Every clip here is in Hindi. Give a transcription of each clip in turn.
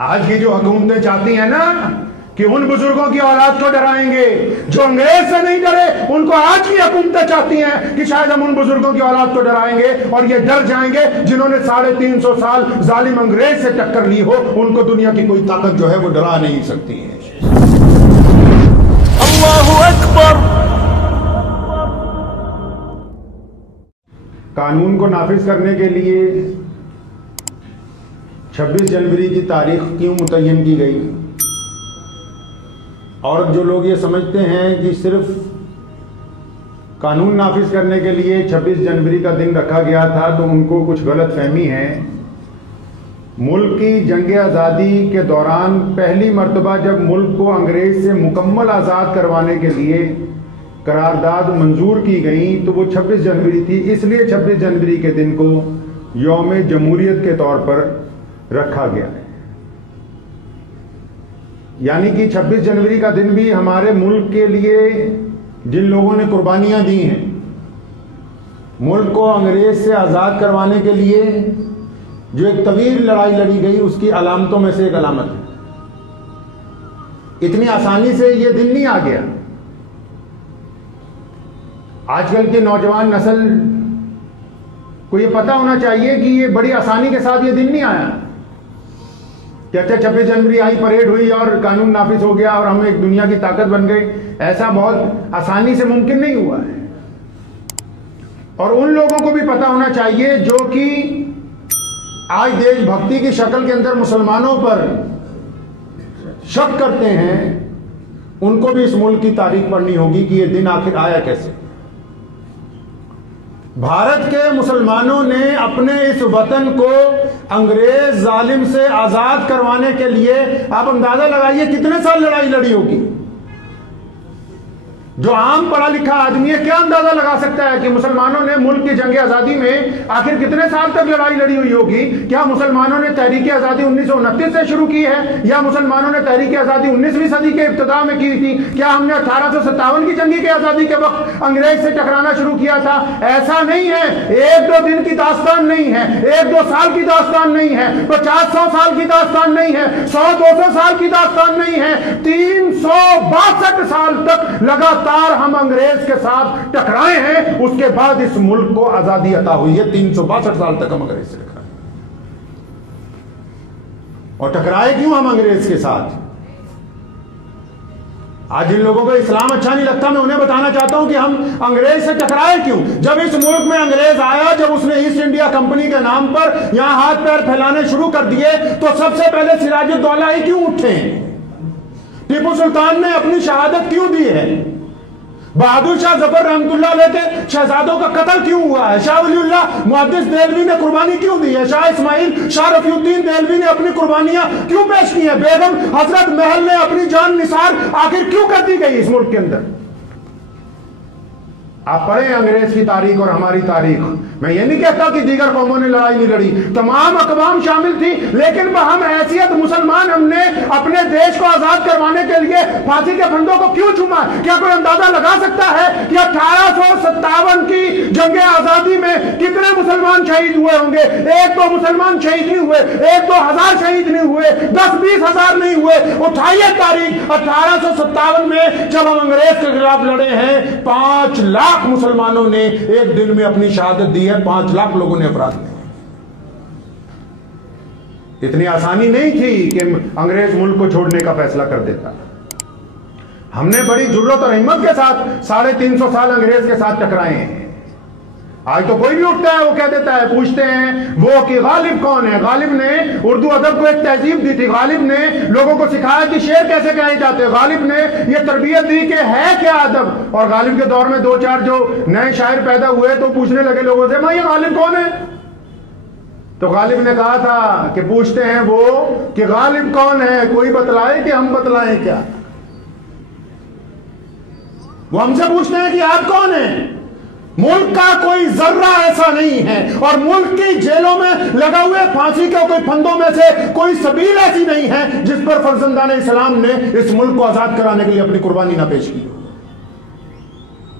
आज की जो हुकूमतें चाहती हैं ना कि उन बुजुर्गों की औलाद को डराएंगे जो अंग्रेज से नहीं डरे, उनको आज की हुकूमतें चाहती हैं कि शायद हम उन बुजुर्गों की औलाद को डराएंगे और ये डर जाएंगे जिन्होंने 350 साल जालिम अंग्रेज से टक्कर ली हो। उनको दुनिया की कोई ताकत जो है वो डरा नहीं सकती है। अल्लाहु अकबर। कानून को नाफिज करने के लिए 26 जनवरी की तारीख क्यों मुतय्यन की गई? और जो लोग ये समझते हैं कि सिर्फ कानून नाफिज करने के लिए 26 जनवरी का दिन रखा गया था, तो उनको कुछ गलत फहमी है। मुल्क की जंग आज़ादी के दौरान पहली मर्तबा जब मुल्क को अंग्रेज से मुकम्मल आज़ाद करवाने के लिए करारदाद मंजूर की गई तो वो 26 जनवरी थी। इसलिए 26 जनवरी के दिन को यौम जमहूरियत के तौर पर रखा गया है। यानी कि 26 जनवरी का दिन भी हमारे मुल्क के लिए जिन लोगों ने कुर्बानियां दी हैं, मुल्क को अंग्रेज से आज़ाद करवाने के लिए जो एक तवील लड़ाई लड़ी गई, उसकी अलामतों में से एक अलामत है। इतनी आसानी से ये दिन नहीं आ गया। आजकल की नौजवान नस्ल को ये पता होना चाहिए कि ये बड़ी आसानी के साथ ये दिन नहीं आया कि अच्छा 26 जनवरी आई, परेड हुई और कानून नाफिज हो गया और हम एक दुनिया की ताकत बन गए। ऐसा बहुत आसानी से मुमकिन नहीं हुआ है। और उन लोगों को भी पता होना चाहिए जो कि आज देशभक्ति की शक्ल के अंदर मुसलमानों पर शक करते हैं, उनको भी इस मुल्क की तारीख पढ़नी होगी कि यह दिन आखिर आया कैसे। भारत के मुसलमानों ने अपने इस वतन को अंग्रेज जालिम से आजाद करवाने के लिए, आप अंदाजा लगाइए कितने साल लड़ाई लड़ी होगी। जो आम पढ़ा लिखा आदमी है क्या अंदाजा लगा सकता है कि मुसलमानों ने मुल्क की जंग आजादी में आखिर कितने साल तक लड़ाई लड़ी हुई होगी? क्या मुसलमानों ने तहरीक आजादी 1929 से शुरू की है, या मुसलमानों ने तहरीक आजादी 19वीं सदी के इब्तिदा में की थी? क्या हमने 1857 की जंगी की आजादी के वक्त अंग्रेज से टकराना शुरू किया था? ऐसा नहीं है। एक दो दिन की दास्तान नहीं है, एक दो साल की दास्तान नहीं है, 50-100 साल की दास्तान नहीं है, 100-200 साल की दास्तान नहीं है। 362 साल तक लगातार हम अंग्रेज के साथ टकराए हैं। उसके बाद इस मुल्क को आजादी अता हुई है। 362 साल तक हम अंग्रेज से टकराए। और टकराए क्यों हम अंग्रेज के साथ? आज जिन लोगों को इस्लाम अच्छा नहीं लगता, मैं उन्हें बताना चाहता हूं कि हम अंग्रेज से टकराए क्यों। जब इस मुल्क में अंग्रेज आया, जब उसने ईस्ट इंडिया कंपनी के नाम पर यहां हाथ पैर फैलाने शुरू कर दिए, तो सबसे पहले सिराजुद्दौला ही क्यों उठे? टीपू सुल्तान ने अपनी शहादत क्यों दी है? बहादुर शाह जफर रहमतुल्लाह अलैह के शहजादों का कत्ल क्यों हुआ है? शाह वलीउल्लाह मुहद्दिस देहलवी ने कुर्बानी क्यों दी है? शाह इस्माइल शाह रफीउद्दीन देहलवी ने अपनी कुर्बानियां क्यों पेश की है? बेगम हजरत महल ने अपनी जान निसार आखिर क्यों कर दी गई इस मुल्क के अंदर? आप पढ़ें अंग्रेज की तारीख और हमारी तारीख। मैं ये नहीं कहता कि दीगर कौमों ने लड़ाई नहीं लड़ी, तमाम अकवाम शामिल थी, लेकिन हम हैसियत मुसलमान हमने अपने देश को आजाद करवाने के लिए फांसी के फंदों को क्यों चूमा? क्या कोई अंदाजा लगा सकता है कि 1857 की जंग आजादी में कितने मुसलमान शहीद हुए होंगे? एक दो मुसलमान शहीद नहीं हुए, 1-2 हजार शहीद नहीं हुए, 10-20 हजार नहीं हुए। उठाइए तारीख 1857 में जब हम अंग्रेज के खिलाफ लड़े हैं, 5 लाख मुसलमानों ने एक दिन में अपनी शहादत दी है। 5 लाख लोगों ने अपराध किए। इतनी आसानी नहीं थी कि अंग्रेज मुल्क को छोड़ने का फैसला कर देता। हमने बड़ी जुर्रत और हिम्मत के साथ 350 साल अंग्रेज के साथ टकराए हैं। आज तो कोई भी उठता है, वो कह देता है, पूछते हैं वो कि गालिब कौन है? गालिब ने उर्दू अदब को एक तहजीब दी थी। गालिब ने लोगों को सिखाया कि शेर कैसे कहे जाते हैं। गालिब ने ये तरबियत दी कि है क्या अदब। और गालिब के दौर में 2-4 जो नए शायर पैदा हुए तो पूछने लगे लोगों से, मैं ये गालिब कौन है? तो गालिब ने कहा था कि पूछते हैं वो कि गालिब कौन है, कोई बतलाए कि हम बतलाएं क्या? वो हमसे पूछते हैं कि आप कौन हैं? मुल्क का कोई जर्रा ऐसा नहीं है और मुल्क की जेलों में लगा हुए फांसी के कोई फंदों में से कोई सबील ऐसी नहीं है जिस पर फर्जंदान इस्लाम ने इस मुल्क को आजाद कराने के लिए अपनी कुर्बानी ना पेश की।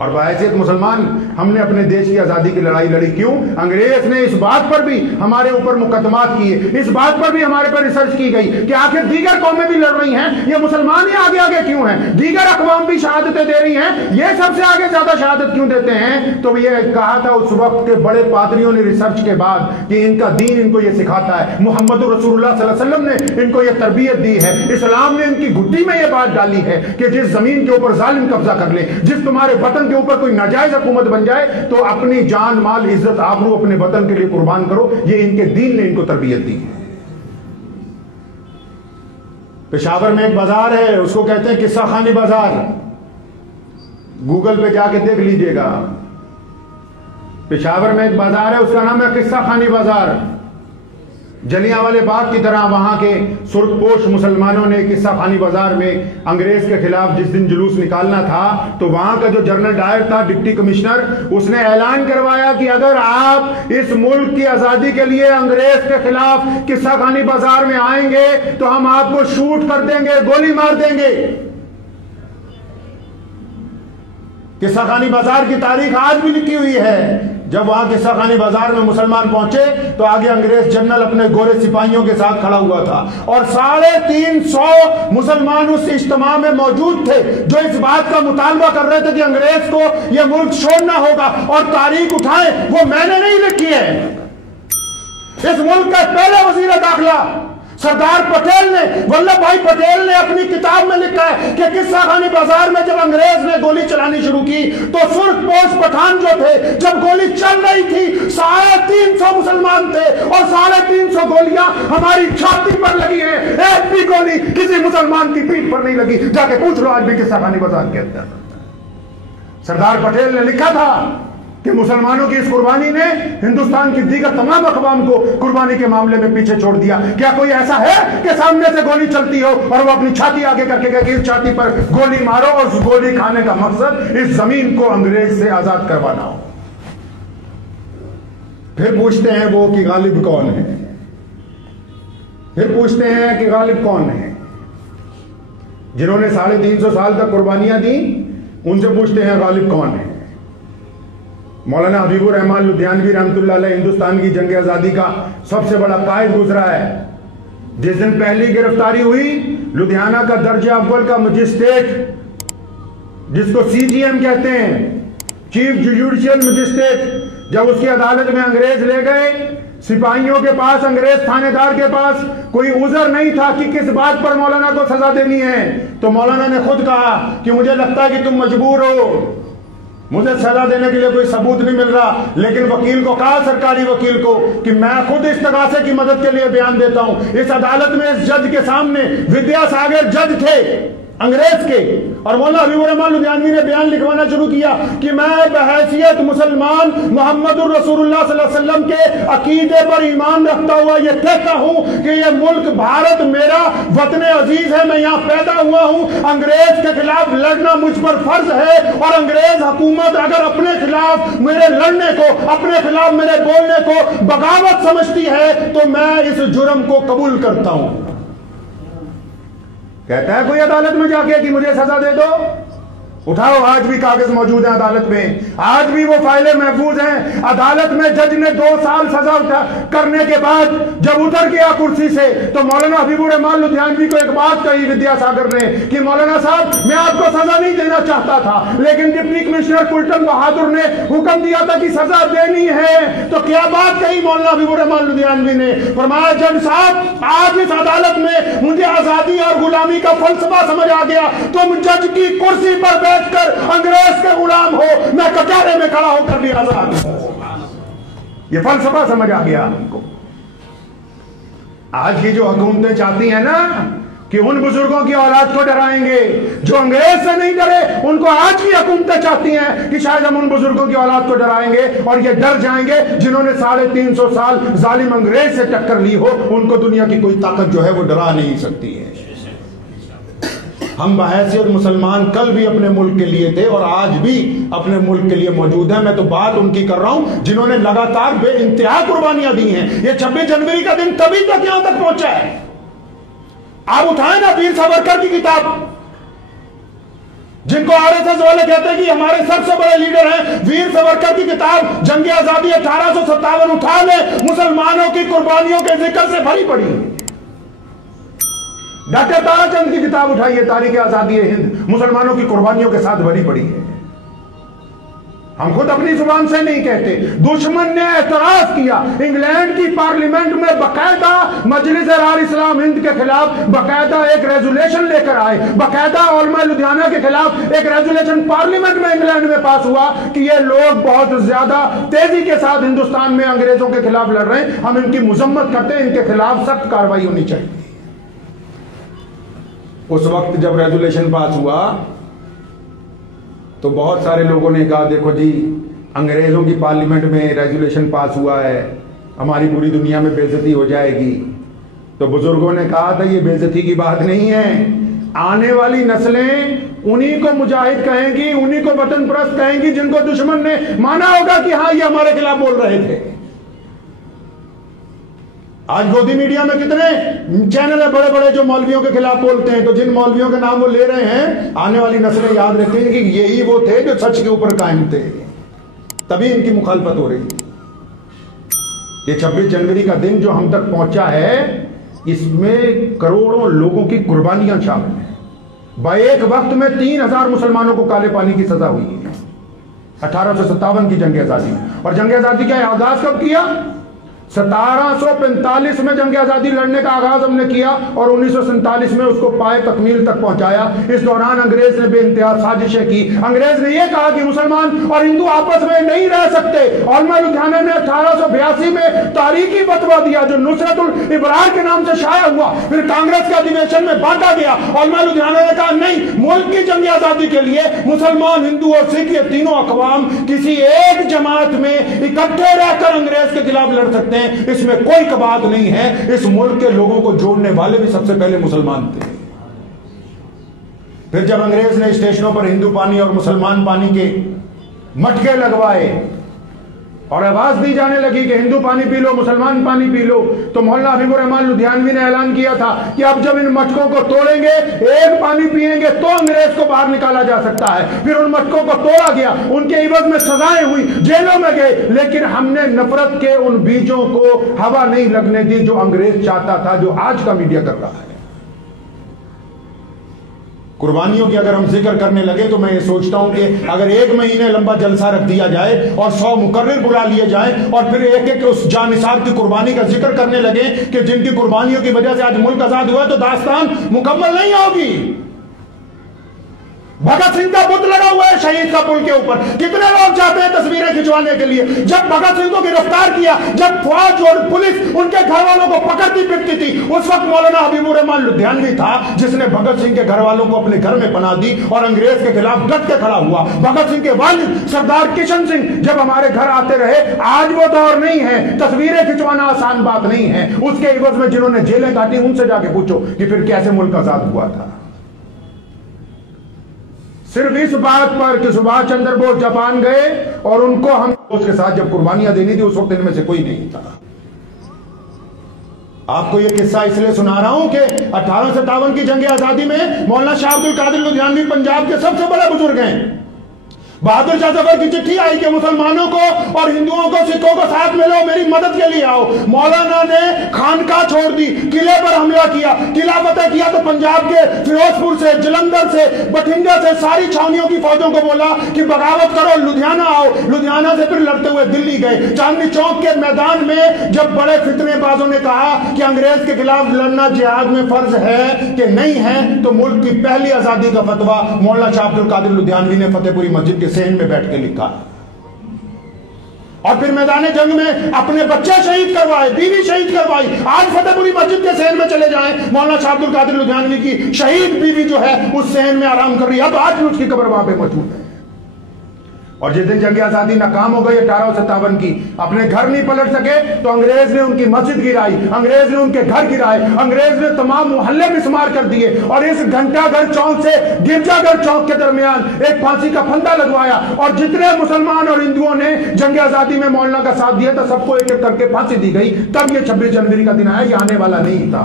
और बहैसियत मुसलमान हमने अपने देश की आज़ादी की लड़ाई लड़ी। क्यों? अंग्रेज ने इस बात पर भी हमारे ऊपर मुकदमात किए, इस बात पर भी हमारे पर रिसर्च की गई कि आखिर दीगर कौमें भी लड़ रही हैं, ये मुसलमान ही आगे आगे क्यों हैं, दीगर अक़वाम भी शहादतें दे रही हैं, ये सबसे आगे ज्यादा शहादत क्यों देते हैं। तो ये कहा था उस वक्त के बड़े पादरियों ने रिसर्च के बाद कि इनका दीन इनको ये सिखाता है, मोहम्मद रसूलुल्लाह सल्लल्लाहु अलैहि वसल्लम ने इनको ये तरबियत दी है, इस्लाम ने इनकी घुट्टी में ये बात डाली है कि जिस जमीन के ऊपर जालिम कब्जा कर ले, जिस तुम्हारे वतन के ऊपर कोई नाजायज हुकूमत बन जाए तो अपनी जान माल इज्जत आबरू अपने वतन के लिए कुर्बान करो। ये इनके दीन ने इनको तरबियत दी है। पेशावर में एक बाजार है, उसको कहते हैं किस्सा खानी बाजार, गूगल पे जाके देख लीजिएगा। पेशावर में एक बाजार है, उसका नाम है किस्सा खानी बाजार। जलियांवाले बाग की तरह वहां के सुर्खपोश मुसलमानों ने किस्सा खानी बाजार में अंग्रेज के खिलाफ जिस दिन जुलूस निकालना था तो वहां का जो जनरल डायर था, डिप्टी कमिश्नर, उसने ऐलान करवाया कि अगर आप इस मुल्क की आजादी के लिए अंग्रेज के खिलाफ किस्सा खानी बाजार में आएंगे तो हम आपको शूट कर देंगे, गोली मार देंगे। किस्सा खानी बाजार की तारीख आज भी लिखी हुई है। जब वहां किस्सा खानी बाजार में मुसलमान पहुंचे तो आगे अंग्रेज जनरल अपने गोरे सिपाहियों के साथ खड़ा हुआ था और 350 मुसलमान उस इज्तिमा में मौजूद थे जो इस बात का मुतालबा कर रहे थे कि अंग्रेज को यह मुल्क छोड़ना होगा। और तारीख उठाएं, वो मैंने नहीं लिखी है, इस मुल्क का पहले वजीर दाखिला सरदार पटेल ने, वल्लभ भाई पटेल ने अपनी किताब में लिखा है कि किस्सा खानी बाजार में जब अंग्रेज ने गोली चलानी शुरू की तो सुर्खपोश पठान जो थे, जब गोली चल रही थी 350 मुसलमान थे और 350 गोलियां हमारी छाती पर लगी है, एक भी गोली किसी मुसलमान की पीठ पर नहीं लगी। जाके पूछ लो आज भी किस्सा खानी बाजार के अंदर। सरदार पटेल ने लिखा था कि मुसलमानों की इस कुर्बानी ने हिंदुस्तान की दीगर तमाम अक़वाम को कुर्बानी के मामले में पीछे छोड़ दिया। क्या कोई ऐसा है कि सामने से गोली चलती हो और वो अपनी छाती आगे करके कहे कि इस छाती पर गोली मारो और उस गोली खाने का मकसद इस जमीन को अंग्रेज से आजाद करवाना हो। फिर पूछते हैं वो कि गालिब कौन है, फिर पूछते हैं कि गालिब कौन है। जिन्होंने 350 साल तक कुर्बानियां दी उनसे पूछते हैं गालिब कौन है। मौलाना हबीबुर रहमान लुधियानवी रहमतुल्लाह अलैह हिंदुस्तान की जंग आज़ादी का सबसे बड़ा कायद गुजरा है। जिस दिन पहली गिरफ्तारी हुई, लुधियाना का दर्जा अव्वल का मजिस्ट्रेट, जिसको सीजीएम कहते हैं, चीफ जुडिशियल मजिस्ट्रेट, जब उसकी अदालत में अंग्रेज ले गए, सिपाहियों के पास, अंग्रेज थानेदार के पास कोई उज़र नहीं था कि किस बात पर मौलाना को सजा देनी है, तो मौलाना ने खुद कहा कि मुझे लगता है कि तुम मजबूर हो, मुझे सजा देने के लिए कोई सबूत नहीं मिल रहा। लेकिन वकील को कहा, सरकारी वकील को, कि मैं खुद इस्तगासे की मदद के लिए बयान देता हूं। इस अदालत में इस जज के सामने विद्यासागर जज थे अंग्रेज के, और मौलाना हबीबुर रहमान लुधियानवी ने बयान लिखवाना शुरू किया कि मैं बहैसियत मुसलमान मोहम्मदुर रसूलुल्लाह सल्लल्लाहु अलैहि वसल्लम के अकीदे पर ईमान रखता हुआ ये कहता हूं कि ये मुल्क भारत मेरा वतन अजीज है, मैं यहाँ पैदा हुआ हूं, अंग्रेज के खिलाफ लड़ना मुझ पर फर्ज है, और अंग्रेज हुकूमत अगर अपने खिलाफ मेरे लड़ने को, अपने खिलाफ मेरे बोलने को बगावत समझती है तो मैं इस जुर्म को कबूल करता हूं। कहता है कोई अदालत में जाके कि मुझे सजा दे दो, उठाओ, आज भी कागज मौजूद है अदालत में, आज भी वो फाइलें महफूज हैं। अदालत में जज ने 2 साल सजा करने के बाद जब उतर गया कुर्सी से तो मौलाना हबीबुर रहमान लुधियानवी को एक बात कही विद्यासागर ने कि मौलाना साहब, मैं आपको सजा नहीं देना चाहता था, लेकिन डिप्टी कमिश्नर कुलटन बहादुर ने हुक्म दिया था कि सजा देनी है। तो क्या बात कही मौलाना हबीबुर रहमान लुधियानवी ने? फरमाया, जज साहब, आज इस अदालत में मुझे आजादी और गुलामी का फलसफा समझ आ गया। तुम जज की कुर्सी पर बैठकर अंग्रेज के गुलाम हो, मैं कटहरे में खड़ा होकर भी आजाद हूं। यह फलसफा समझ आ गया हमको। आज की जो हुकूमतें चाहती हैं ना कि उन बुजुर्गों की औलाद को डराएंगे जो अंग्रेज से नहीं डरे, उनको आज की हुकूमतें चाहती हैं कि शायद हम उन बुजुर्गों की औलाद को डराएंगे और ये डर जाएंगे जिन्होंने 350 साल जालिम अंग्रेज से टक्कर ली हो, उनको दुनिया की कोई ताकत जो है वो डरा नहीं सकती है। हम बहैसियत मुसलमान कल भी अपने मुल्क के लिए थे और आज भी अपने मुल्क के लिए मौजूद हैं। मैं तो बात उनकी कर रहा हूं जिन्होंने लगातार बेइंतहा कुर्बानियां दी हैं। ये 26 जनवरी का दिन तभी तक यहां तक पहुंचा है। आप उठाए ना वीर सावरकर की किताब, जिनको आरएसएस वाले कहते हैं कि हमारे सबसे बड़े लीडर हैं, वीर सावरकर की किताब जंग आजादी 1857 उठा ले, मुसलमानों की कुर्बानियों के जिक्र से भरी पड़ी। डॉक्टर ताराचंद की किताब उठाइए, तारीख आजादी हिंद, मुसलमानों की कुर्बानियों के साथ भरी पड़ी है। हम खुद अपनी जुबान से नहीं कहते, दुश्मन ने एतराज किया। इंग्लैंड की पार्लियामेंट में बकायदा मजलिस इस्लाम हिंद के खिलाफ बकायदा एक रेजोल्यूशन लेकर आए, बकायदा उलमा लुधियाना के खिलाफ एक रेजोल्यूशन पार्लियामेंट में इंग्लैंड में पास हुआ कि ये लोग बहुत ज्यादा तेजी के साथ हिंदुस्तान में अंग्रेजों के खिलाफ लड़ रहे हैं, हम इनकी मुजम्मत करते हैं, इनके खिलाफ सख्त कार्रवाई होनी चाहिए। उस वक्त जब रेजोल्यूशन पास हुआ तो बहुत सारे लोगों ने कहा, देखो जी अंग्रेजों की पार्लियामेंट में रेजोल्यूशन पास हुआ है, हमारी पूरी दुनिया में बेइज्जती हो जाएगी। तो बुजुर्गों ने कहा था ये बेइज्जती की बात नहीं है, आने वाली नस्लें उन्हीं को मुजाहिद कहेंगी, उन्हीं को वतन परस्त कहेंगी जिनको दुश्मन ने माना होगा कि हाँ ये हमारे खिलाफ बोल रहे थे। आज गोदी मीडिया में कितने चैनल है बड़े बड़े जो मौलवियों के खिलाफ बोलते हैं, तो जिन मौलवियों के नाम वो ले रहे हैं, आने वाली नस्लें याद रखेंगे कि यही वो थे जो सच के ऊपर कायम थे, तभी इनकी मुखालफत हो रही। ये 26 जनवरी का दिन जो हम तक पहुंचा है, इसमें करोड़ों लोगों की कुर्बानियां शामिल हैं। भाई एक वक्त में 3000 मुसलमानों को काले पानी की सजा हुई है 1857 की जंग आजादी में। और जंग आजादी का आगाज कब किया? 1745 में जंग आजादी लड़ने का आगाज हमने किया और 1947 में उसको पाए तकमील तक पहुंचाया। इस दौरान अंग्रेज ने बेइंतहा साजिशें की। अंग्रेज ने यह कहा कि मुसलमान और हिंदू आपस में नहीं रह सकते। उलमा लुधियाना ने 1882 में तारीखी फतवा दिया जो नुसरतुल इबरार के नाम से शाया हुआ, फिर कांग्रेस के अधिवेशन में बांटा गया। उलमा लुधियाना ने कहा नहीं, मुल्क की जंग आजादी के लिए मुसलमान, हिंदू और सिख ये तीनों अकवाम किसी एक जमात में इकट्ठे रहकर अंग्रेज के खिलाफ लड़ सकते हैं, इसमें कोई कबात नहीं है। इस मुल्क के लोगों को जोड़ने वाले भी सबसे पहले मुसलमान थे। फिर जब अंग्रेज ने स्टेशनों पर हिंदू पानी और मुसलमान पानी के मटके लगवाए और आवाज दी जाने लगी कि हिंदू पानी पी लो, मुसलमान पानी पी लो, तो मौलाना हबीबुर रहमान लुधियानवी ने ऐलान किया था कि अब जब इन मटकों को तोड़ेंगे, एक पानी पिएंगे तो अंग्रेज को बाहर निकाला जा सकता है। फिर उन मटकों को तोड़ा गया, उनके इवज में सजाएं हुई, जेलों में गए, लेकिन हमने नफरत के उन बीजों को हवा नहीं लगने दी जो अंग्रेज चाहता था, जो आज का मीडिया कर रहा है। कुर्बानियों की अगर हम जिक्र करने लगे तो मैं ये सोचता हूं कि अगर 1 महीने लंबा जलसा रख दिया जाए और 100 मुकर्रिर बुला लिए जाएं और फिर एक एक उस जानिसाब की कुर्बानी का जिक्र करने लगे कि जिनकी कुर्बानियों की वजह से आज मुल्क आजाद हुआ, तो दास्तान मुकम्मल नहीं होगी। भगत सिंह का बुत लगा हुआ है शहीद का पुल के ऊपर, कितने लोग जाते हैं तस्वीरें खिंचवाने के लिए। जब भगत सिंह को गिरफ्तार किया, जब फौज और पुलिस उनके घर वालों को पकड़ती पिटती थी, उस वक्त मौलाना हबीबुर रहमान लुधियानवी था जिसने भगत सिंह के घर वालों को अपने घर में पनाह दी और अंग्रेज के खिलाफ डट के खड़ा हुआ। भगत सिंह के वालिद सरदार किशन सिंह जब हमारे घर आते रहे, आज वो दौर नहीं है, तस्वीरें खिंचवाना आसान बात नहीं है। उसके इवज में जिन्होंने जेलें काटी, उनसे जाके पूछो कि फिर कैसे मुल्क आजाद हुआ था। सिर्फ इस बात पर कि सुभाष चंद्र बोस जापान गए और उनको हम उसके साथ जब कुर्बानियां देनी थी, उस वक्त इनमें से कोई नहीं था। आपको यह किस्सा इसलिए सुना रहा हूं कि 1857 की जंग आजादी में मौलाना शाह अब्दुल कादिर लुधियानवी पंजाब के सबसे बड़े बुजुर्ग हैं। बहादुर शाह जफर की चिट्ठी आई कि मुसलमानों को और हिंदुओं को, सिखों को साथ में लो, मेरी मदद के लिए आओ। मौलाना ने खानका छोड़ दी, किले पर हमला किया, किला फतेह किया, तो पंजाब के फिरोजपुर से, जलंधर से, बठिंडा से सारी छावनियों की फौजों को बोला कि बगावत करो, लुधियाना आओ। लुधियाना से फिर लड़ते हुए दिल्ली गए। चांदनी चौक के मैदान में जब बड़े फितनेबाजों ने कहा कि अंग्रेज के खिलाफ लड़ना जिहाद में फर्ज है कि नहीं है, तो मुल्क की पहली आजादी का फतवा मौलाना शाह अब्दुल कादिर लुधियानवी ने फतेहपुरी मस्जिद के सहन में बैठ के लिखा। और फिर मैदान जंग में अपने बच्चे शहीद करवाए, बीवी शहीद करवाई। आज फतेहपुरी मस्जिद के सहन में चले जाएं, मौलाना शाह अब्दुल कादिर लुधियानवी की शहीद बीवी जो है उस सहन में आराम कर रही है। अब आज भी उसकी कब्र वहां पे मौजूद है। और जिस दिन जंग आजादी नाकाम हो गई 1857 की, अपने घर नहीं पलट सके तो अंग्रेज ने उनकी मस्जिद गिराई, अंग्रेज ने उनके घर गिराए, अंग्रेज ने तमाम मोहल्ले मिस्मार कर दिए और इस घंटाघर चौक से गिरजाघर चौक के दरमियान एक फांसी का फंदा लगवाया। और जितने मुसलमान और हिंदुओं ने जंग आजादी में मौलाना का साथ दिया था, सबको एक एक करके फांसी दी गई। तब ये 26 जनवरी का दिन आया, ये आने वाला नहीं था।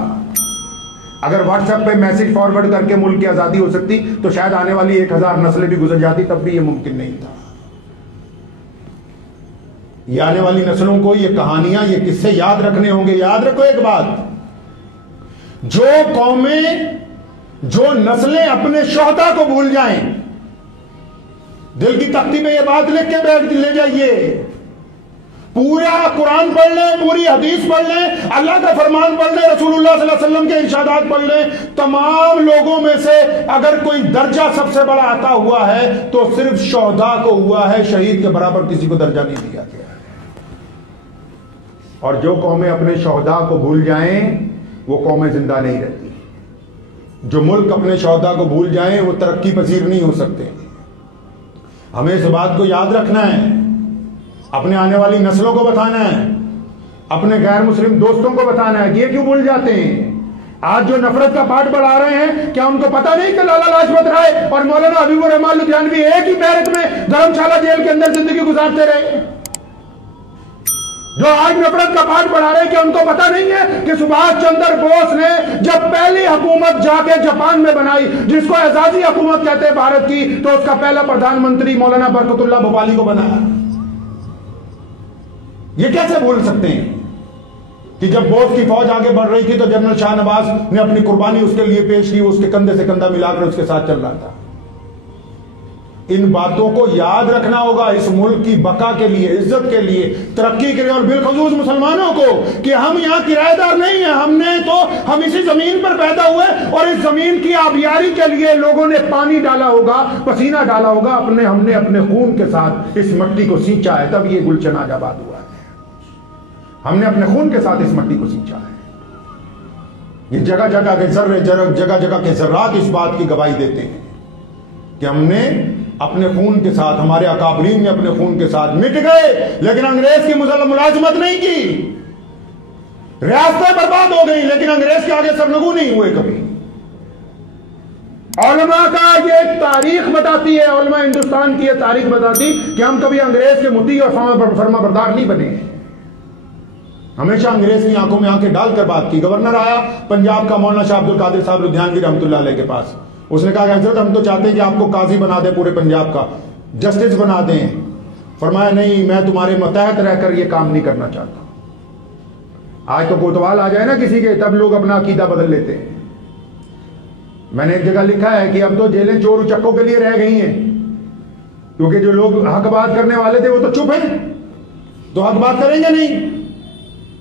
अगर व्हाट्सएप पे मैसेज फॉरवर्ड करके मुल्क की आजादी हो सकती तो शायद आने वाली 1000 नस्लें भी गुजर जाती, तब भी ये मुमकिन नहीं था। ये आने वाली नस्लों को ये कहानियां, ये किस्से याद रखने होंगे। याद रखो एक बात, जो कौमें, जो नस्लें अपने शोहदा को भूल जाएं, दिल की तख्ती में ये बात लिख के बैठ ले जाइए, पूरा कुरान पढ़ लें, पूरी हदीस पढ़ लें, अल्लाह का फरमान पढ़ लें, रसूलुल्लाह सल्लल्लाहु अलैहि वसल्लम के इरशादात पढ़ लें, तमाम लोगों में से अगर कोई दर्जा सबसे बड़ा आता हुआ है तो सिर्फ शोहदा को हुआ है, शहीद के बराबर किसी को दर्जा नहीं दिया गया। और जो कौमें अपने शोहदा को भूल जाएं वो कौमें जिंदा नहीं रहती। जो मुल्क अपने शोहदा को भूल जाएं वो तरक्की पजीर नहीं हो सकते। हमें इस बात को याद रखना है, अपने आने वाली नस्लों को बताना है, अपने गैर मुस्लिम दोस्तों को बताना है कि ये क्यों भूल जाते हैं। आज जो नफरत का पाठ बढ़ा रहे हैं, क्या उनको पता नहीं कि लाला लाजपत राय और मौलाना हबीबुर रहमान लुधियानवी एक ही बैरक में धर्मशाला जेल के अंदर जिंदगी गुजारते रहे। जो आज नफरत का पाठ बढ़ा रहे हैं, क्या उनको पता नहीं है कि सुभाष चंद्र बोस ने जब पहली हुकूमत जाके जापान में बनाई, जिसको एजाजी हुकूमत कहते हैं भारत की, तो उसका पहला प्रधानमंत्री मौलाना बरकतुल्लाह भोपाली को बनाया। ये कैसे भूल सकते हैं कि जब बोस की फौज आगे बढ़ रही थी तो जनरल शाहनवाज ने अपनी कुर्बानी उसके लिए पेश की, उसके कंधे से कंधा मिलाकर उसके साथ चल रहा था। इन बातों को याद रखना होगा इस मुल्क की बका के लिए, इज्जत के लिए, तरक्की के लिए, और बिलखुसूस मुसलमानों को कि हम यहां किराएदार नहीं है। हम इसी जमीन पर पैदा हुए और इस जमीन की आबियारी के लिए लोगों ने पानी डाला होगा, पसीना डाला होगा, हमने अपने खून के साथ इस मिट्टी को सींचा है, तब ये गुलशन आज आबाद हुआ है। हमने अपने खून के साथ इस मिट्टी को सींचा है। ये जगह जगह के जर्रे, जगह जगह के जर्रात इस बात की गवाही देते हैं कि हमने अपने खून के साथ, हमारे अकाबरीन ने अपने खून के साथ मिट गए, लेकिन अंग्रेज की मुलाजमत नहीं की। रियासतें बर्बाद हो गई लेकिन अंग्रेज के आगे सरनगू नहीं हुए कभी। उलमा का ये तारीख बताती है, उलमा हिंदुस्तान की ये तारीख बताती कि हम कभी अंग्रेज के मुती और फर्माबरदार नहीं बने। हमेशा अंग्रेज की आंखों में आंखें डालकर बात की। गवर्नर आया पंजाब का, मौलाना शाह अब्दुल कादिर साहब लुधियानवी रहमतुल्लाह अलैह के पास, उसने कहा हजरत हम तो चाहते हैं कि आपको काजी बना दें पूरे पंजाब का, जस्टिस बना दें। फरमाया नहीं, मैं तुम्हारे मतहत रहकर यह काम नहीं करना चाहता। आज तो कोतवाल आ जाए ना किसी के, तब लोग अपना अकीदा बदल लेते हैं। मैंने एक जगह लिखा है कि अब तो जेलें चोर उचक्कों के लिए रह गई हैं, क्योंकि जो लोग हक बात करने वाले थे वो तो चुप हैं, तो हक बात करेंगे नहीं,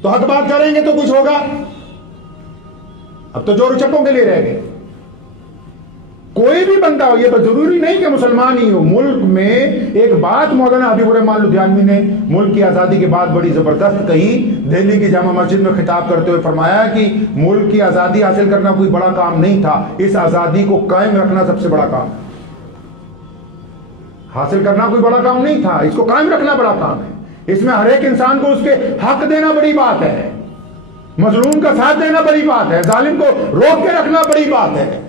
तो हक बात करेंगे तो कुछ होगा। अब तो चोर उचक्कों के लिए रह गए। कोई भी बंदा हो, ये तो जरूरी नहीं कि मुसलमान ही हो। मुल्क में एक बात मौलाना हबीबुर रहमान लुधियानवी ने मुल्क की आज़ादी के बाद बड़ी ज़बरदस्त कही, दिल्ली की जामा मस्जिद में खिताब करते हुए फरमाया कि मुल्क की आज़ादी हासिल करना कोई बड़ा काम नहीं था, इस आज़ादी को कायम रखना सबसे बड़ा काम है। हासिल करना कोई बड़ा काम नहीं था, इसको कायम रखना बड़ा काम है। इसमें हर एक इंसान को उसके हक देना बड़ी बात है, मजलूम का साथ देना बड़ी बात है, जालिम को रोक के रखना बड़ी बात है।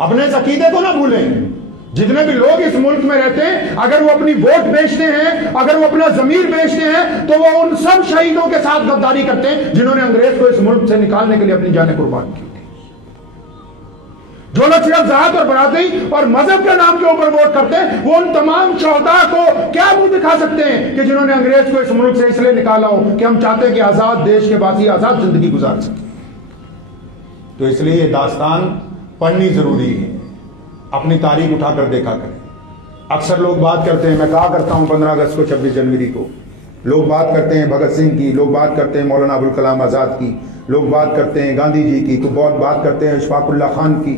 अपने इस अकीदे को ना भूलें। जितने भी लोग इस मुल्क में रहते हैं, अगर वो अपनी वोट बेचते हैं, अगर वो अपना जमीर बेचते हैं, तो वो उन सब शहीदों के साथ गद्दारी करते हैं जिन्होंने अंग्रेज को इस मुल्क से निकालने के लिए अपनी जानें कुर्बान की थी। जो लोग सिर्फ ज़ात और बरादरी और मजहब के नाम के ऊपर वोट करते हैं, वो उन तमाम शोहदा को क्या मुंह दिखा सकते हैं कि जिन्होंने अंग्रेज को इस मुल्क से इसलिए निकाला हो कि हम चाहते हैं कि आजाद देश के वासी आजाद जिंदगी गुजार सके। तो इसलिए ये दास्तान पढ़नी जरूरी है, अपनी तारीख उठाकर देखा करें। अक्सर लोग बात करते हैं, मैं कहा करता हूं 15 अगस्त को, 26 जनवरी को, लोग बात करते हैं भगत सिंह की, लोग बात करते हैं मौलाना अबुल कलाम आज़ाद की, लोग बात करते हैं गांधी जी की, तो बहुत बात करते हैं इशफाकुल्लाह खान की।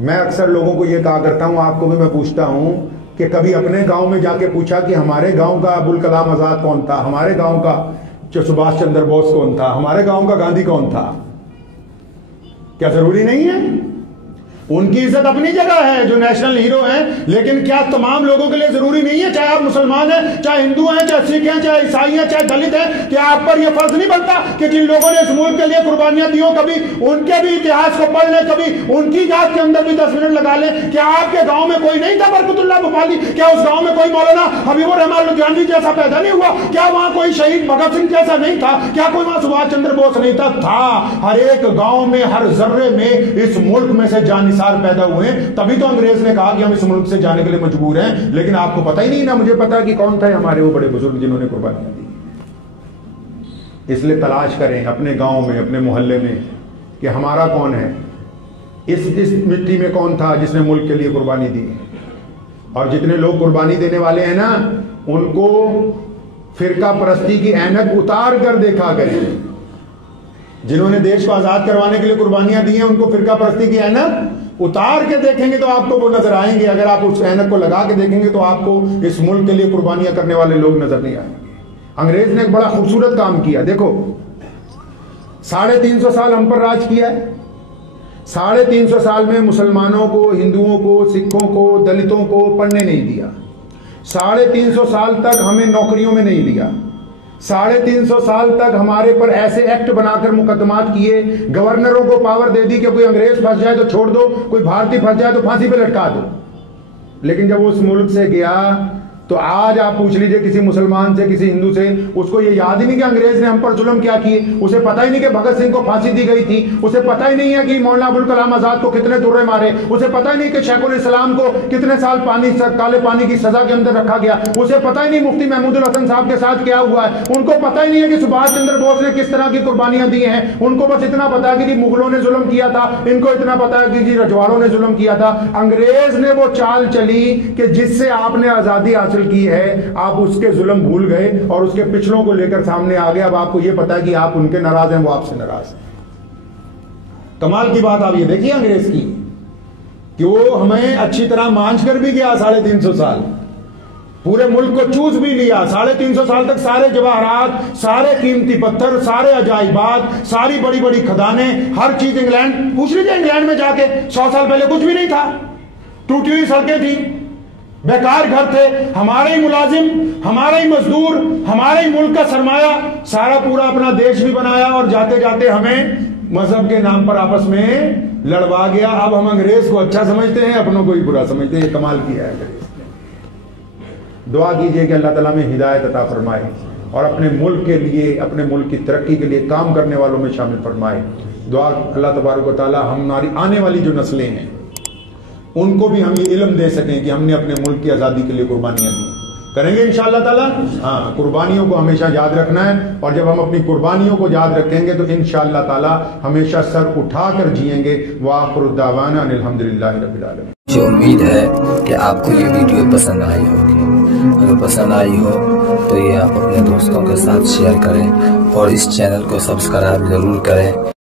मैं अक्सर लोगों को यह कहा करता हूं, आपको भी मैं पूछता हूं कि कभी अपने गांव में जाके पूछा कि हमारे गांव का अबुल कलाम आज़ाद कौन था, हमारे गांव का सुभाष चंद्र बोस कौन था, हमारे गांव का गांधी कौन था? क्या जरूरी नहीं है? उनकी इज्जत अपनी जगह है, जो नेशनल हीरो हैं, लेकिन क्या तमाम लोगों के लिए जरूरी नहीं है, चाहे आप मुसलमान हैं, चाहे हिंदू हैं, चाहे सिख हैं, चाहे ईसाई हैं, चाहे दलित हैं, क्या आप पर यह फर्ज नहीं बनता कि जिन लोगों ने इस मुल्क के लिए कुर्बानियां दी हो, कभी उनके भी इतिहास को पढ़ लें, कभी उनकी जात के अंदर भी 10 मिनट लगा लें। क्या आपके गांव में कोई नहीं था बरकतुल्लाह भोपाली? क्या उस गांव में कोई मौलाना हबीबुर रहमान लुधियानवी जैसा पैदा नहीं हुआ? क्या वहां कोई शहीद भगत सिंह जैसा नहीं था? क्या कोई वहां सुभाष चंद्र बोस नहीं था? हर एक गांव में, हर जर्रे में इस मुल्क में से जानिसार पैदा हुए। तभी तो अंग्रेज ने कहा कि हम इस मुल्क से जाने के लिए मजबूर हैं। लेकिन आपको पता ही नहीं, ना मुझे पता कि कौन थे हमारे वो बड़े बुजुर्ग जिन्होंने कुर्बानियां दी। इसलिए तलाश करें अपने गांव में, अपने मोहल्ले में कि हमारा कौन है, इस मिट्टी में कौन था जिसने मुल्क के लिए कुर्बानी दी। और जितने लोग कुर्बानी देने वाले हैं ना, उनको फिरका परस्ती की ऐनक उतार कर देखा करें। जिन्होंने देश को आजाद करवाने के लिए कुर्बानियां दी हैं, उनको फिरका परस्ती की ऐनक उतार के देखेंगे तो आपको वो नजर आएंगे। अगर आप उस ऐनक को लगा के देखेंगे तो आपको इस मुल्क के लिए कुर्बानियां करने वाले लोग नजर नहीं आएंगे। अंग्रेज ने एक बड़ा खूबसूरत काम किया। देखो, 350 साल हम पर राज किया है। 350 साल में मुसलमानों को, हिंदुओं को, सिखों को, दलितों को पढ़ने नहीं दिया। 350 साल तक हमें नौकरियों में नहीं लिया। 350 साल तक हमारे पर ऐसे एक्ट बनाकर मुकदमात किए, गवर्नरों को पावर दे दी कि कोई अंग्रेज फंस जाए तो छोड़ दो, कोई भारतीय फंस जाए तो फांसी पे लटका दो। लेकिन जब वो उस मुल्क से गया तो आज आप पूछ लीजिए किसी मुसलमान से, किसी हिंदू से, उसको ये याद ही नहीं कि अंग्रेज ने हम पर जुल्म क्या किए। उसे पता ही नहीं कि भगत सिंह को फांसी दी गई थी। उसे पता ही नहीं है कि मौलाना अबुल कलाम आजाद को कितने दुर्रे मारे। उसे पता ही नहीं कि शेखुल इस्लाम को कितने साल काले पानी की सजा के अंदर रखा गया। उसे पता ही नहीं मुफ्ती महमूदुल हसन साहब के साथ क्या हुआ है। उनको पता ही नहीं है कि सुभाष चंद्र बोस ने किस तरह की कुर्बानियां दी हैं। उनको बस इतना पता है कि जी मुगलों ने जुल्म किया था, इनको इतना पता है कि जी रजवाड़ों ने जुल्म किया था। अंग्रेज ने वो चाल चली कि जिससे आपने आजादी हासिल की है, आप उसके जुल्म भूल गए और उसके पिछलों को लेकर सामने आ गए। अब आपको यह पता है कि आप उनके नाराज हैं, वो आपसे नाराज हैं। कमाल की बात आप ये देखिए अंग्रेज की, कि वो हमें अच्छी तरह मांझ कर भी गया। 350 साल पूरे मुल्क को चूस भी लिया। 350 साल तक सारे जवाहरात, सारे कीमती पत्थर, सारे अजाइबात, सारी बड़ी बड़ी खदानें, हर चीज इंग्लैंड, पूछ लीजिए इंग्लैंड में जाके 100 साल पहले कुछ भी नहीं था। टूटी हुई सड़कें थी, बेकार घर थे, हमारे ही मुलाजिम, हमारे ही मजदूर, हमारे ही मुल्क का सरमाया सारा पूरा अपना देश भी बनाया और जाते जाते हमें मजहब के नाम पर आपस में लड़वा गया। अब हम अंग्रेज को अच्छा समझते हैं, अपनों को ही बुरा समझते हैं। कमाल किया है अंग्रेज ने। दुआ कीजिए कि अल्लाह ताला में हिदायत अता फरमाए और अपने मुल्क के लिए, अपने मुल्क की तरक्की के लिए काम करने वालों में शामिल फरमाए। दुआ अल्लाह तबारक व तआला हमारी आने वाली जो नस्लें हैं उनको भी हम ये इल्म दे सकें कि हमने अपने मुल्क की आज़ादी के लिए कुर्बानियां दी। करेंगे इंशाअल्लाह ताला। हाँ, कुर्बानियों को हमेशा याद रखना है और जब हम अपनी कुर्बानियों को याद रखेंगे तो इंशाअल्लाह ताला हमेशा सर उठाकर जिएंगे। वाखिरु दावाना अल्हम्दुलिल्लाहि रब्बिल आलमीन। मुझे उम्मीद है कि आपको ये वीडियो पसंद आई होगी। अगर पसंद आई हो तो ये आप अपने दोस्तों के साथ शेयर करें और इस चैनल को सब्सक्राइब जरूर करें।